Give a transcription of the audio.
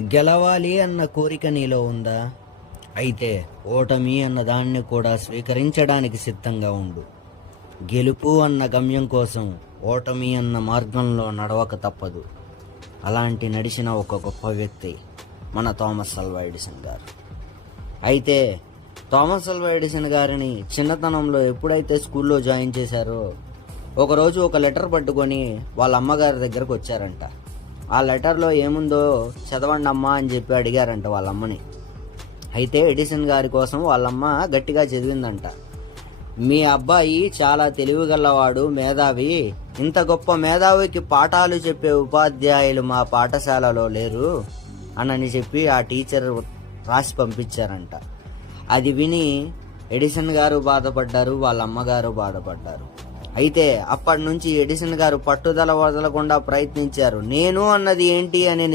గెలవాలి అన్న కోరిక నీలో ఉందా? అయితే ఓటమి అన్న దాన్ని కూడా స్వీకరించడానికి సిద్ధంగా ఉండు. గెలుపు అన్న గమ్యం కోసం ఓటమి అన్న మార్గంలో నడవక తప్పదు. అలాంటి నడిచిన ఒక గొప్ప వ్యక్తి మన థామస్ అల్వా ఎడిసన్ గారు. అయితే థామస్ అల్వా ఎడిసన్ గారిని చిన్నతనంలో ఎప్పుడైతే స్కూల్లో జాయిన్ చేశారో ఒకరోజు ఒక లెటర్ పట్టుకొని వాళ్ళ అమ్మగారి దగ్గరకు వచ్చారంట. ఆ లెటర్లో ఏముందో చదవండి అమ్మా అని చెప్పి అడిగారంట వాళ్ళ అమ్మని. అయితే ఎడిసన్ గారి కోసం వాళ్ళమ్మ గట్టిగా చదివిందంట. మీ అబ్బాయి చాలా తెలివిగలవాడు, మేధావి. ఇంత గొప్ప మేధావికి పాఠాలు చెప్పే ఉపాధ్యాయులు మా పాఠశాలలో లేరు అని చెప్పి ఆ టీచర్ రాసి పంపించారంట. అది విని ఎడిసన్ గారు బాధపడ్డారు, వాళ్ళ అమ్మగారు బాధపడ్డారు. అయితే అప్పటి నుంచి ఎడిసన్ గారు పట్టుదల వదలకుండా ప్రయత్నించారు. నేను అన్నది ఏంటి అని